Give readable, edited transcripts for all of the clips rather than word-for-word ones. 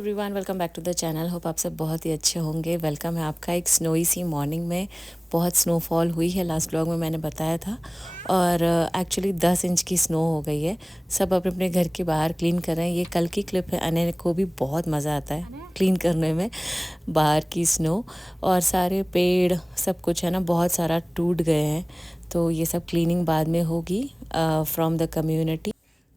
Everyone, welcome back to the channel. Hope आप सब बहुत ही अच्छे होंगे। वेलकम है आपका एक स्नोई सी मॉर्निंग में। बहुत स्नोफॉल हुई है, लास्ट व्लॉग में मैंने बताया था। और एक्चुअली 10 इंच की स्नो हो गई है। सब अपने अपने घर के बाहर क्लीन कर रहे हैं। ये कल की क्लिप है। अने को भी बहुत मज़ा आता है क्लीन करने में, बाहर की स्नो। और सारे पेड़ सब कुछ है ना, बहुत सारा टूट गए हैं। तो ये सब क्लीनिंग बाद में होगी फ्रॉम द कम्युनिटी।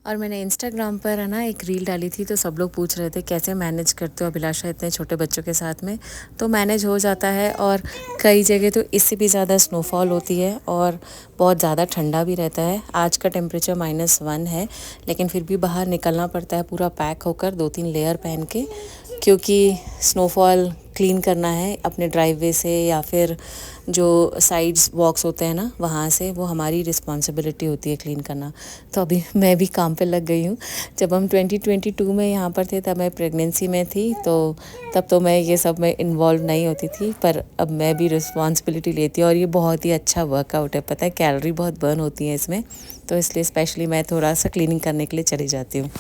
और मैंने इंस्टाग्राम पर है ना एक रील डाली थी, तो सब लोग पूछ रहे थे कैसे मैनेज करते हो अभिलाषा इतने छोटे बच्चों के साथ में। तो मैनेज हो जाता है। और कई जगह तो इससे भी ज़्यादा स्नोफॉल होती है और बहुत ज़्यादा ठंडा भी रहता है। आज का टेम्परेचर -1 है, लेकिन फिर भी बाहर निकलना पड़ता है पूरा पैक होकर, 2-3 लेयर पहन के, क्योंकि स्नोफॉल क्लीन करना है अपने ड्राइववे से या फिर जो साइड्स वॉक्स होते हैं ना वहाँ से, वो हमारी रिस्पॉन्सिबिलिटी होती है क्लीन करना। तो अभी मैं भी काम पे लग गई हूँ। जब हम 2022 में यहाँ पर थे तब मैं प्रेगनेंसी में थी, तो तब तो मैं ये सब में इन्वॉल्व नहीं होती थी, पर अब मैं भी रिस्पॉन्सिबिलिटी लेती हूँ। और ये बहुत ही अच्छा वर्कआउट है, पता है कैलोरी बहुत बर्न होती है इसमें, तो इसलिए स्पेशली मैं थोड़ा सा क्लीनिंग करने के लिए चली जाती हूँ।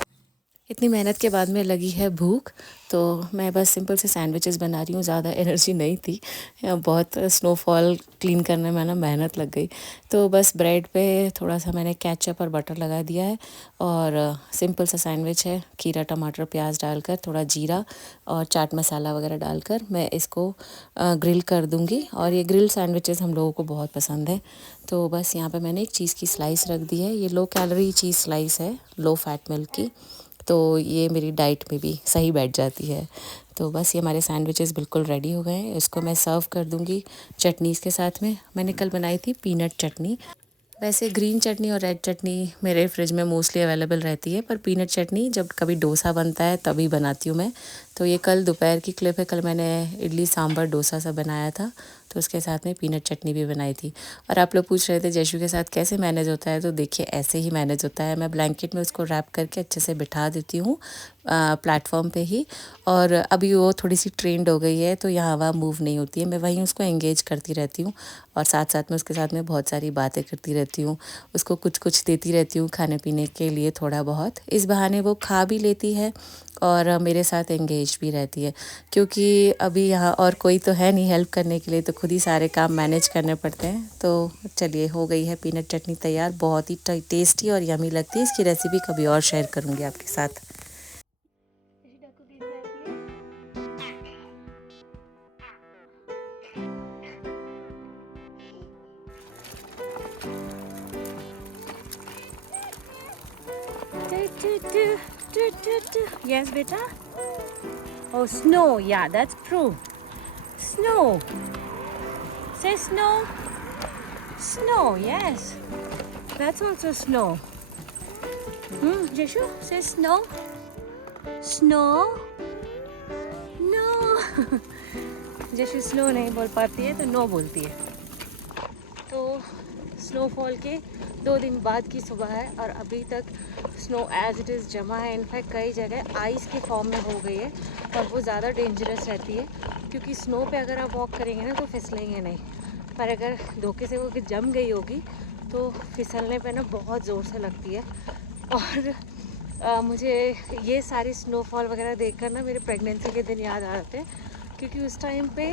इतनी मेहनत के बाद में लगी है भूख, तो मैं बस सिंपल से सैंडविचेस बना रही हूँ। ज़्यादा एनर्जी नहीं थी, बहुत स्नोफॉल क्लीन करने में ना मेहनत लग गई। तो बस ब्रेड पे थोड़ा सा मैंने केचप और बटर लगा दिया है। और सिंपल सा सैंडविच है, खीरा टमाटर प्याज डालकर, थोड़ा जीरा और चाट मसाला वगैरह डालकर मैं इसको ग्रिल कर दूँगी। और ये ग्रिल सैंडविचेस हम लोगों को बहुत पसंद है। तो बस यहाँ पर मैंने एक चीज़ की स्लाइस रख दी है। ये लो कैलोरी चीज़ स्लाइस है, लो फैट मिल्क की, तो ये मेरी डाइट में भी सही बैठ जाती है। तो बस ये हमारे सैंडविचेस बिल्कुल रेडी हो गए हैं। इसको मैं सर्व कर दूंगी चटनीज़ के साथ में। मैंने कल बनाई थी पीनट चटनी। वैसे ग्रीन चटनी और रेड चटनी मेरे फ्रिज में मोस्टली अवेलेबल रहती है, पर पीनट चटनी जब कभी डोसा बनता है तभी बनाती हूँ मैं। तो ये कल दोपहर की क्लिप है। कल मैंने इडली सांभर डोसा सा बनाया था, तो उसके साथ में पीनट चटनी भी बनाई थी। और आप लोग पूछ रहे थे जयशु के साथ कैसे मैनेज होता है, तो देखिए ऐसे ही मैनेज होता है। मैं ब्लैंकेट में उसको रैप करके अच्छे से बिठा देती हूँ प्लेटफॉर्म पे ही। और अभी वो थोड़ी सी ट्रेंड हो गई है, तो यहाँ हवा मूव नहीं होती है। मैं वहीं उसको एंगेज करती रहती हूँ और साथ साथ में उसके साथ में बहुत सारी बातें करती रहती हूँ। उसको कुछ कुछ देती रहती हूँ खाने पीने के लिए थोड़ा बहुत। इस बहाने वो खा भी लेती है और मेरे साथ एंगेज भी रहती है, क्योंकि अभी यहाँ और कोई तो है नहीं हेल्प करने के लिए, तो खुद ही सारे काम मैनेज करने पड़ते हैं। तो चलिए, हो गई है पीनट चटनी तैयार। बहुत ही टेस्टी और यमी लगती है। इसकी रेसिपी कभी और शेयर करूँगी आपके साथ। Yes, beta. Oh, snow. Yeah, that's true. Snow. Say snow. Snow. Yes. That's also snow. Jeshu, say snow. Snow. No. jeshu snow नहीं बोल पाती है, तो नो बोलती है। तो स्नोफॉल के 2 दिन बाद की सुबह है और अभी तक स्नो एज इट इज़ जमा है। इनफैक्ट कई जगह आइस के फॉर्म में हो गई है और वो ज़्यादा डेंजरस रहती है, क्योंकि स्नो पे अगर आप वॉक करेंगे ना तो फिसलेंगे नहीं, पर अगर धोखे से वो जम गई होगी तो फिसलने पे ना बहुत ज़ोर से लगती है। और मुझे ये सारी स्नोफॉल वगैरह देखकर ना मेरे प्रेगनेंसी के दिन याद आ जाते हैं, क्योंकि उस टाइम पे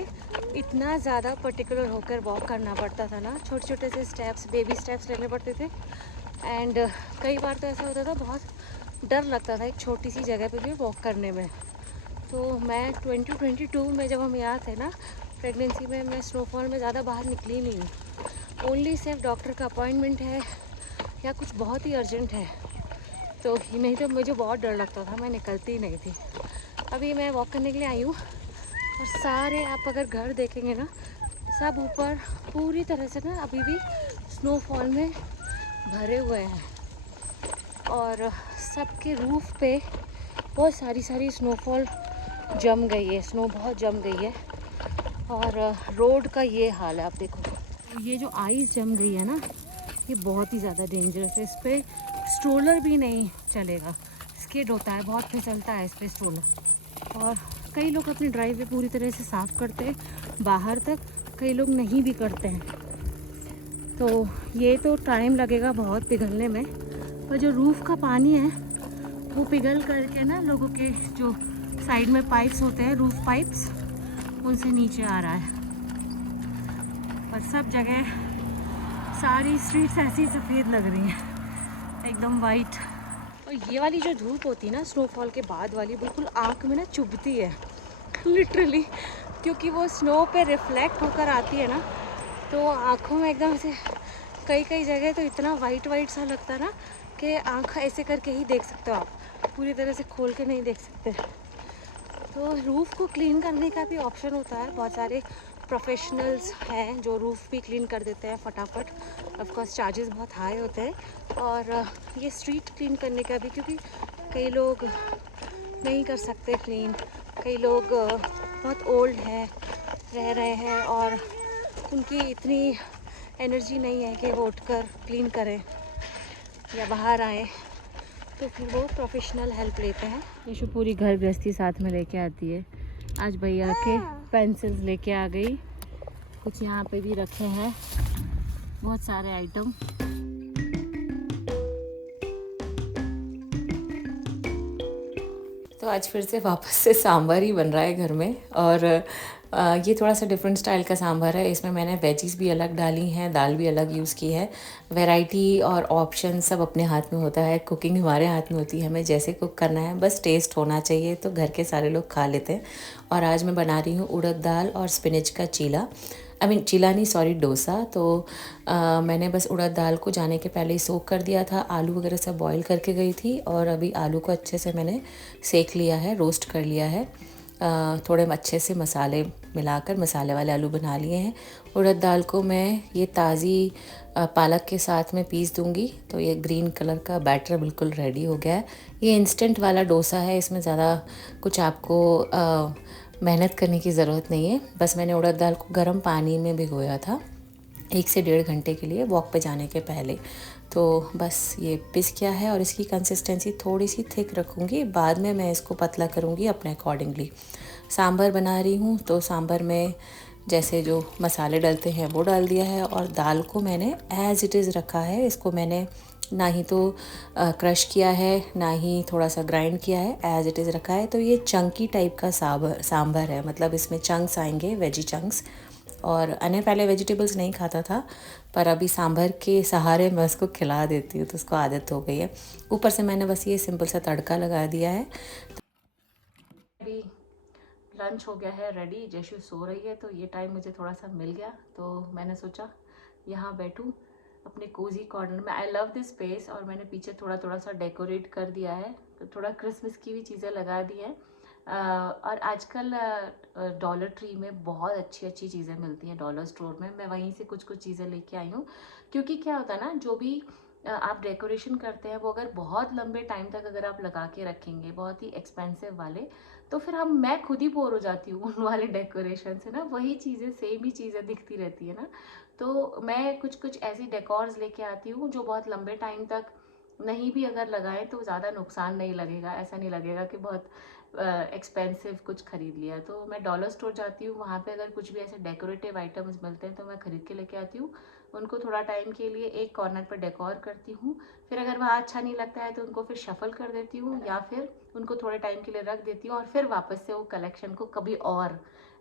इतना ज़्यादा पर्टिकुलर होकर वॉक करना पड़ता था ना। छोटे छोटे से स्टेप्स, बेबी स्टेप्स लेने पड़ते थे। एंड कई बार तो ऐसा होता था, बहुत डर लगता था एक छोटी सी जगह पे भी वॉक करने में। तो मैं 2022 में जब हम यहाँ थे ना प्रेगनेंसी में, मैं स्नोफॉल में ज़्यादा बाहर निकली नहीं हूँ। ओनली सिर्फ डॉक्टर का अपॉइंटमेंट है या कुछ बहुत ही अर्जेंट है, तो नहीं तो मुझे बहुत डर लगता था, मैं निकलती ही नहीं थी। अभी मैं वॉक करने के लिए आई हूँ और सारे आप अगर घर देखेंगे ना, सब ऊपर पूरी तरह से ना अभी भी स्नोफॉल में भरे हुए हैं। और सबके रूफ पे बहुत सारी स्नोफॉल जम गई है, स्नो बहुत जम गई है। और रोड का ये हाल है, आप देखो ये जो आइस जम गई है ना, ये बहुत ही ज़्यादा डेंजरस है। इस पर स्ट्रोलर भी नहीं चलेगा, स्किड होता है, बहुत फिसलता है इस पर स्ट्रोलर। और कई लोग अपनी ड्राइववे पूरी तरह से साफ़ करते हैं बाहर तक, कई लोग नहीं भी करते हैं। तो ये तो टाइम लगेगा बहुत पिघलने में, पर जो रूफ़ का पानी है वो पिघल करके ना लोगों के जो साइड में पाइप्स होते हैं, रूफ पाइप्स, उनसे नीचे आ रहा है। और सब जगह सारी स्ट्रीट्स ऐसी सफ़ेद लग रही हैं, एकदम वाइट। और ये वाली जो धूप होती है ना स्नोफॉल के बाद वाली, बिल्कुल आँख में ना चुभती है लिटरली, क्योंकि वो स्नो पे रिफ्लेक्ट होकर आती है ना, तो आँखों में एकदम ऐसे कई कई जगह तो इतना वाइट वाइट सा लगता है ना कि आँख ऐसे करके ही देख सकते हो आप, पूरी तरह से खोल के नहीं देख सकते। तो रूफ़ को क्लीन करने का भी ऑप्शन होता है, बहुत सारे प्रोफेशनल्स हैं जो रूफ़ भी क्लीन कर देते हैं फटाफट। ऑफ कोर्स चार्जेस बहुत हाई होते हैं। और ये स्ट्रीट क्लीन करने का भी, क्योंकि कई लोग नहीं कर सकते क्लीन, कई लोग बहुत ओल्ड हैं, रह रहे हैं और उनकी इतनी एनर्जी नहीं है कि वो उठकर क्लीन करें या बाहर आए, तो फिर वो प्रोफेशनल हेल्प लेते हैं। यशु पूरी घर गृहस्थी साथ में लेके आती है। आज भैया के पेंसिल्स लेके आ गई, कुछ यहाँ पे भी रखे हैं बहुत सारे आइटम। तो आज फिर से वापस से सांभर ही बन रहा है घर में। और ये थोड़ा सा डिफरेंट स्टाइल का सांभर है। इसमें मैंने वेजीज भी अलग डाली हैं, दाल भी अलग यूज़ की है। वैरायटी और ऑप्शन सब अपने हाथ में होता है, कुकिंग हमारे हाथ में होती है, हमें जैसे कुक करना है, बस टेस्ट होना चाहिए तो घर के सारे लोग खा लेते हैं। और आज मैं बना रही हूँ उड़द दाल और स्पिनच का चीला, चीला नहीं, सॉरी, डोसा। तो मैंने बस उड़द दाल को जाने के पहले ही सोक कर दिया था, आलू वगैरह सब बॉईल करके गई थी, और अभी आलू को अच्छे से मैंने सेक लिया है, रोस्ट कर लिया है। थोड़े अच्छे से मसाले मिलाकर मसाले वाले आलू बना लिए हैं। उड़द दाल को मैं ये ताज़ी पालक के साथ में पीस दूंगी, तो ये ग्रीन कलर का बैटर बिल्कुल रेडी हो गया है। ये इंस्टेंट वाला डोसा है, इसमें ज़्यादा कुछ आपको मेहनत करने की ज़रूरत नहीं है। बस मैंने उड़द दाल को गर्म पानी में भिगोया था 1 से 1.5 घंटे के लिए, वॉक पे जाने के पहले। तो बस ये पिस गया है और इसकी कंसिस्टेंसी थोड़ी सी थिक रखूँगी, बाद में मैं इसको पतला करूँगी अपने अकॉर्डिंगली। सांभर बना रही हूँ तो सांभर में जैसे जो मसाले डलते हैं वो डाल दिया है, और दाल को मैंने एज़ इट इज़ रखा है। इसको मैंने ना ही तो क्रश किया है, ना ही थोड़ा सा ग्राइंड किया है, एज़ इट इज़ रखा है। तो ये चंकी टाइप का सांभर है, मतलब इसमें चंक्स आएंगे, वेजी चंक्स। और अने पहले वेजिटेबल्स नहीं खाता था, पर अभी सांभर के सहारे मैं उसको खिला देती हूँ, तो उसको आदत हो गई है। ऊपर से मैंने बस ये सिंपल सा तड़का लगा दिया है। अभी लंच हो गया है रेडी, जैशु सो रही है, तो ये टाइम मुझे थोड़ा सा मिल गया, तो मैंने सोचा यहाँ बैठूँ अपने कोजी कॉर्नर में। I love this space. और मैंने पीछे थोड़ा थोड़ा सा डेकोरेट कर दिया है, तो थोड़ा क्रिसमस की भी चीज़ें लगा दी हैं। और आजकल डॉलर ट्री में बहुत अच्छी अच्छी चीज़ें मिलती हैं, डॉलर स्टोर में। मैं वहीं से कुछ कुछ चीज़ें लेके आई हूँ, क्योंकि क्या होता है ना, जो भी आप डेकोरेशन करते हैं वो अगर बहुत लंबे टाइम तक अगर आप लगा के रखेंगे, बहुत ही एक्सपेंसिव वाले, तो फिर मैं खुद ही बोर हो जाती हूँ उन वाले डेकोरेशन से ना। वही चीज़ें, सेम ही चीज़ें दिखती रहती है ना। तो मैं कुछ कुछ ऐसी डेकोर्स लेके आती हूँ जो बहुत लंबे टाइम तक नहीं भी अगर लगाएं तो ज़्यादा नुकसान नहीं लगेगा, ऐसा नहीं लगेगा कि बहुत एक्सपेंसिव कुछ खरीद लिया। तो मैं डॉलर स्टोर जाती हूँ, वहाँ पे अगर कुछ भी ऐसे डेकोरेटिव आइटम्स मिलते हैं तो मैं ख़रीद के लेके आती हूँ। उनको थोड़ा टाइम के लिए एक कॉर्नर पर डेकोर करती हूँ, फिर अगर वहाँ अच्छा नहीं लगता है तो उनको फिर शफल कर देती हूँ, या फिर उनको थोड़े टाइम के लिए रख देती हूँ, और फिर वापस से वो कलेक्शन को कभी और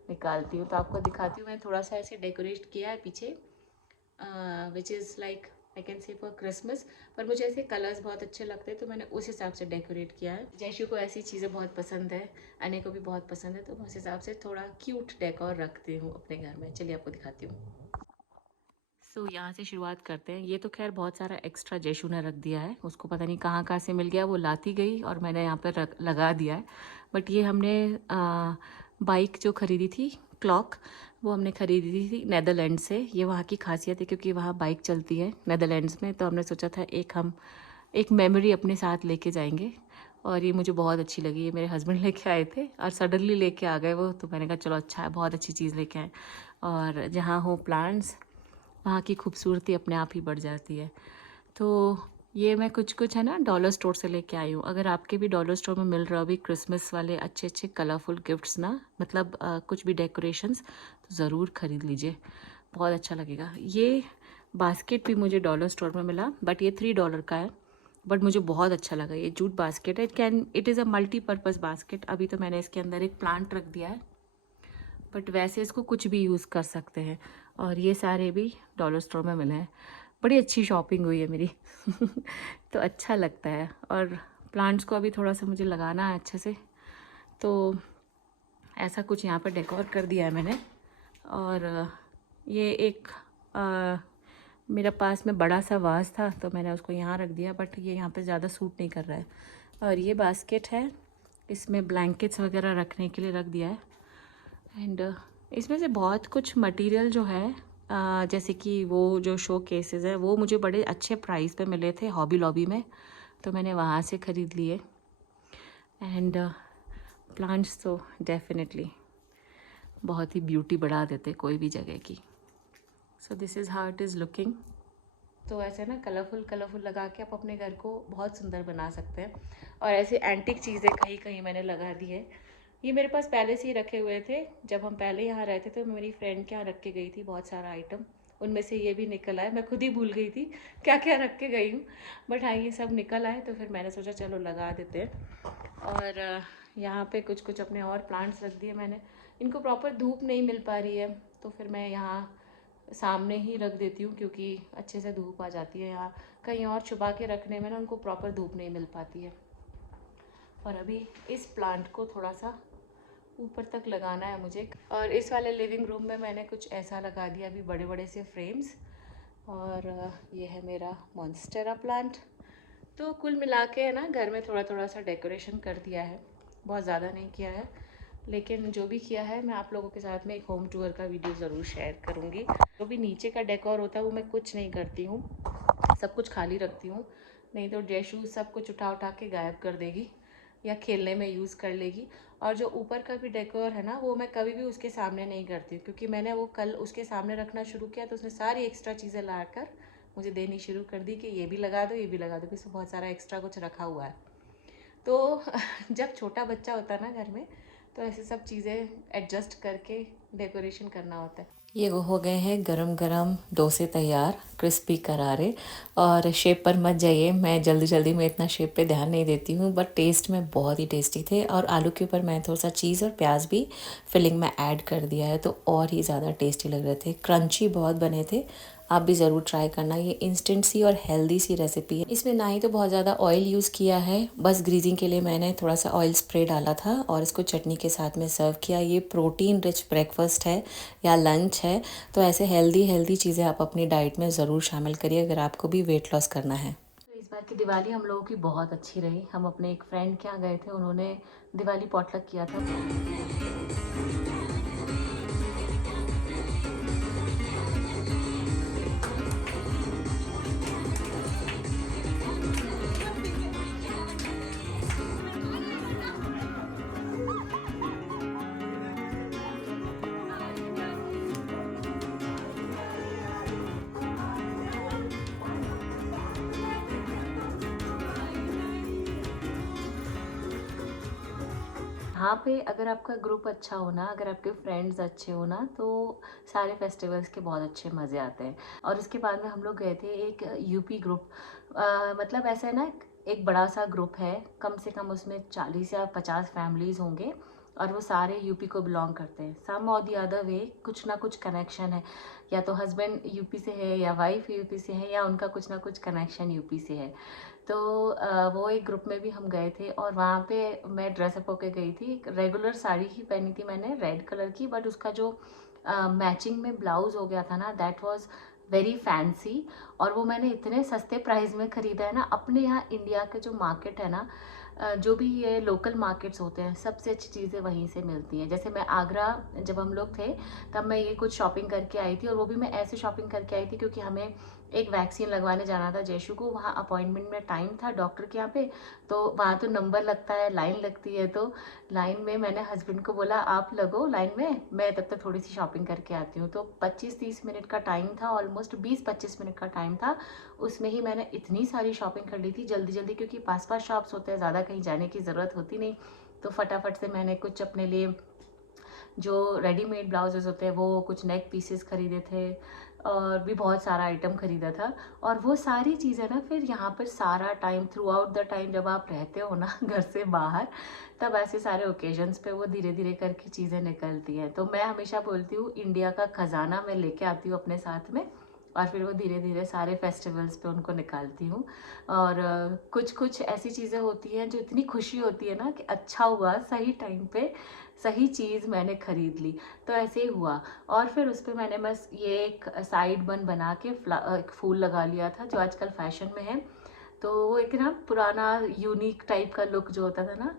निकालती हूँ। तो आपको दिखाती हूँ, मैं थोड़ा सा ऐसे डेकोरेट किया है पीछे, which is like I can say for Christmas. पर मुझे ऐसे कलर्स बहुत अच्छे लगते हैं, तो मैंने उस हिसाब से डेकोरेट किया है। जैशु को ऐसी चीज़ें बहुत पसंद है, अने को भी बहुत पसंद है, तो मैं उस हिसाब से थोड़ा क्यूट डेकोर रखती हूँ अपने घर में। चलिए आपको दिखाती हूँ। सो यहाँ से शुरुआत करते हैं। ये तो खैर बहुत सारा एक्स्ट्रा जैशु ने रख दिया है, उसको पता नहीं कहाँ कहाँ से मिल गया, वो लाती गई और मैंने यहाँ पर लगा दिया है। बट ये हमने बाइक जो ख़रीदी थी, क्लॉक, वो हमने ख़रीदी थी नेदरलैंड से। ये वहाँ की खासियत है, क्योंकि वहाँ बाइक चलती है नेदरलैंड्स में, तो हमने सोचा था हम एक मेमोरी अपने साथ लेके जाएंगे। और ये मुझे बहुत अच्छी लगी, ये मेरे हस्बैंड लेके आए थे और सडनली लेके आ गए वो, तो मैंने कहा चलो अच्छा है, बहुत अच्छी चीज़ लेके आए। और जहाँ हो प्लांट्स, वहाँ की खूबसूरती अपने आप ही बढ़ जाती है। तो ये मैं कुछ कुछ है ना डॉलर स्टोर से लेके आई हूँ। अगर आपके भी डॉलर स्टोर में मिल रहा हो अभी क्रिसमस वाले अच्छे अच्छे कलरफुल गिफ्ट्स ना, मतलब कुछ भी डेकोरेशंस, तो ज़रूर ख़रीद लीजिए, बहुत अच्छा लगेगा। ये बास्केट भी मुझे डॉलर स्टोर में मिला, बट ये $3 का है, बट मुझे बहुत अच्छा लगा। ये जूट बास्केट है, it is a multipurpose basket. अभी तो मैंने इसके अंदर एक प्लांट रख दिया है, बट वैसे इसको कुछ भी यूज़ कर सकते हैं। और ये सारे भी डॉलर स्टोर में मिले हैं। बड़ी अच्छी शॉपिंग हुई है मेरी तो अच्छा लगता है। और प्लांट्स को अभी थोड़ा सा मुझे लगाना है अच्छे से, तो ऐसा कुछ यहाँ पर डेकोर कर दिया है मैंने। और ये एक मेरा पास में बड़ा सा वाज था, तो मैंने उसको यहाँ रख दिया, बट ये यहाँ पे ज़्यादा सूट नहीं कर रहा है। और ये बास्केट है, इसमें ब्लैंकेट्स वगैरह रखने के लिए रख दिया है। एंड इसमें से बहुत कुछ मटेरियल जो है, जैसे कि वो जो शो केसेस है वो मुझे बड़े अच्छे प्राइस पे मिले थे हॉबी लॉबी में, तो मैंने वहाँ से ख़रीद लिए। एंड प्लांट्स तो डेफिनेटली बहुत ही ब्यूटी बढ़ा देते कोई भी जगह की। So this is how it is looking. तो ऐसे ना कलरफुल लगा के आप अपने घर को बहुत सुंदर बना सकते हैं। और ऐसे एंटिक चीज़ें कहीं कहीं मैंने लगा दी है। ये मेरे पास पहले से ही रखे हुए थे, जब हम पहले यहाँ रहते थे तो मेरी फ्रेंड के यहाँ रख के गई थी बहुत सारा आइटम, उनमें से ये भी निकल आया। मैं खुद ही भूल गई थी क्या क्या रख के गई हूँ, बट हाँ ये सब निकल आए, तो फिर मैंने सोचा चलो लगा देते हैं। और यहाँ पे कुछ कुछ अपने और प्लांट्स रख दिए मैंने। इनको प्रॉपर धूप नहीं मिल पा रही है, तो फिर मैं यहाँ सामने ही रख देती हूँ, क्योंकि अच्छे से धूप आ जाती है। यहाँ कहीं और छुपा के रखने में ना उनको प्रॉपर धूप नहीं मिल पाती है। और अभी इस प्लांट को थोड़ा सा ऊपर तक लगाना है मुझे। और इस वाले लिविंग रूम में मैंने कुछ ऐसा लगा दिया अभी, बड़े बड़े से फ्रेम्स। और ये है मेरा मॉन्स्टेरा प्लांट। तो कुल मिला के है ना, घर में थोड़ा थोड़ा सा डेकोरेशन कर दिया है, बहुत ज़्यादा नहीं किया है, लेकिन जो भी किया है मैं आप लोगों के साथ में एक होम टूर का वीडियो ज़रूर शेयर करूँगी। जो भी नीचे का डेकोर होता है वो मैं कुछ नहीं करती हूँ, सब कुछ खाली रखती हूँ, नहीं तो जैशू सब कुछ उठा उठा के गायब कर देगी या खेलने में यूज़ कर लेगी। और जो ऊपर का भी डेकोर है ना, वो मैं कभी भी उसके सामने नहीं करती हूँ, क्योंकि मैंने वो कल उसके सामने रखना शुरू किया तो उसने सारी एक्स्ट्रा चीज़ें ला कर मुझे देनी शुरू कर दी कि ये भी लगा दो, ये भी लगा दो, कि इसमें बहुत सारा एक्स्ट्रा कुछ रखा हुआ है। तो जब छोटा बच्चा होता है ना घर में, तो ऐसे सब चीज़ें एडजस्ट करके डेकोरेशन करना होता है। ये हो गए हैं गरम गरम डोसे तैयार, क्रिस्पी करारे। और शेप पर मत जाइए, मैं जल्दी जल्दी में इतना शेप पे ध्यान नहीं देती हूँ, बट टेस्ट में बहुत ही टेस्टी थे। और आलू के ऊपर मैं थोड़ा सा चीज़ और प्याज भी फिलिंग में ऐड कर दिया है, तो और ही ज़्यादा टेस्टी लग रहे थे, क्रंची बहुत बने थे। आप भी ज़रूर ट्राई करना। ये इंस्टेंट सी और हेल्दी सी रेसिपी है। इसमें ना ही तो बहुत ज़्यादा ऑयल यूज़ किया है, बस ग्रीजिंग के लिए मैंने थोड़ा सा ऑयल स्प्रे डाला था और इसको चटनी के साथ में सर्व किया। ये प्रोटीन रिच ब्रेकफास्ट है या लंच है, तो ऐसे हेल्दी चीज़ें आप अपनी डाइट में ज़रूर शामिल करिए अगर आपको भी वेट लॉस करना है। तो इस बार की दिवाली हम लोगों की बहुत अच्छी रही। हम अपने एक फ्रेंड के यहाँ गए थे, उन्होंने दिवाली पॉटलक किया था। यहाँ पे अगर आपका ग्रुप अच्छा हो ना, अगर आपके फ्रेंड्स अच्छे हो ना, तो सारे फेस्टिवल्स के बहुत अच्छे मज़े आते हैं। और उसके बाद में हम लोग गए थे एक यूपी ग्रुप, मतलब ऐसा है ना, एक बड़ा सा ग्रुप है, कम से कम उसमें 40 या 50 फैमिलीज़ होंगे, और वो सारे यूपी को बिलोंग करते हैं। सम और दी अदर वे कुछ ना कुछ कनेक्शन है, या तो हस्बैंड यूपी से है या वाइफ यूपी से है, या उनका कुछ ना कुछ कनेक्शन यूपी से है। तो वो एक ग्रुप में भी हम गए थे, और वहाँ पे मैं ड्रेसअप होके गई थी। रेगुलर साड़ी ही पहनी थी मैंने, रेड कलर की, बट उसका जो मैचिंग में ब्लाउज हो गया था ना, दैट वाज वेरी फैंसी। और वो मैंने इतने सस्ते प्राइस में ख़रीदा है ना। अपने यहाँ इंडिया के जो मार्केट है ना, जो भी ये लोकल मार्केट्स होते हैं, सबसे अच्छी चीज़ें वहीं से मिलती हैं। जैसे मैं आगरा जब हम लोग थे, तब मैं ये कुछ शॉपिंग करके आई थी, और वो भी मैं ऐसे शॉपिंग करके आई थी क्योंकि हमें एक वैक्सीन लगवाने जाना था जयशु को। वहाँ अपॉइंटमेंट में टाइम था डॉक्टर के यहाँ पे, तो वहाँ तो नंबर लगता है, लाइन लगती है। तो लाइन में मैंने हस्बैंड को बोला आप लगो लाइन में, मैं तब तक थोड़ी सी शॉपिंग करके आती हूँ। तो 25-30 मिनट का टाइम था, ऑलमोस्ट 20-25 मिनट का टाइम था। उसमें ही मैंने इतनी सारी शॉपिंग कर ली थी जल्दी जल्दी, क्योंकि पास पास शॉप्स होते हैं, ज़्यादा कहीं जाने की ज़रूरत होती नहीं। तो फटाफट से मैंने कुछ अपने लिए जो रेडीमेड ब्लाउजेस होते हैं, वो कुछ नेक पीसेस खरीदे थे, और भी बहुत सारा आइटम ख़रीदा था। और वो सारी चीज़ें ना फिर यहाँ पर सारा time through out the time जब आप रहते हो ना घर से बाहर, तब ऐसे सारे ओकेजन्स पे वो धीरे धीरे करके चीज़ें निकलती हैं। तो मैं हमेशा बोलती हूँ इंडिया का ख़जाना मैं लेके आती हूँ अपने साथ में, और फिर वो धीरे धीरे सारे फेस्टिवल्स पे उनको निकालती हूँ। और कुछ कुछ ऐसी चीज़ें होती हैं जो इतनी खुशी होती है ना कि अच्छा हुआ सही टाइम पे सही चीज़ मैंने ख़रीद ली। तो ऐसे ही हुआ। और फिर उस पर मैंने बस ये एक साइड बन बना के एक फूल लगा लिया था जो आजकल फैशन में है। तो वो एक ना पुराना यूनिक टाइप का लुक जो होता था ना,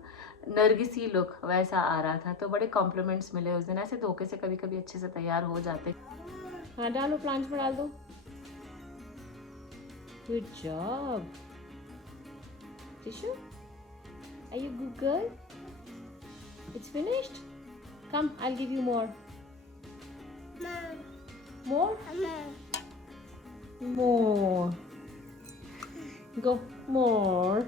नरगिसी लुक वैसा आ रहा था। तो बड़े कॉम्प्लीमेंट्स मिले उस दिन। ऐसे धोखे से कभी कभी अच्छे से तैयार हो जाते। हाँ डालो, प्लांट्स में डाल दो। Good job tissue, are you good girl? It's finished. Come, I give you more. More more, go more.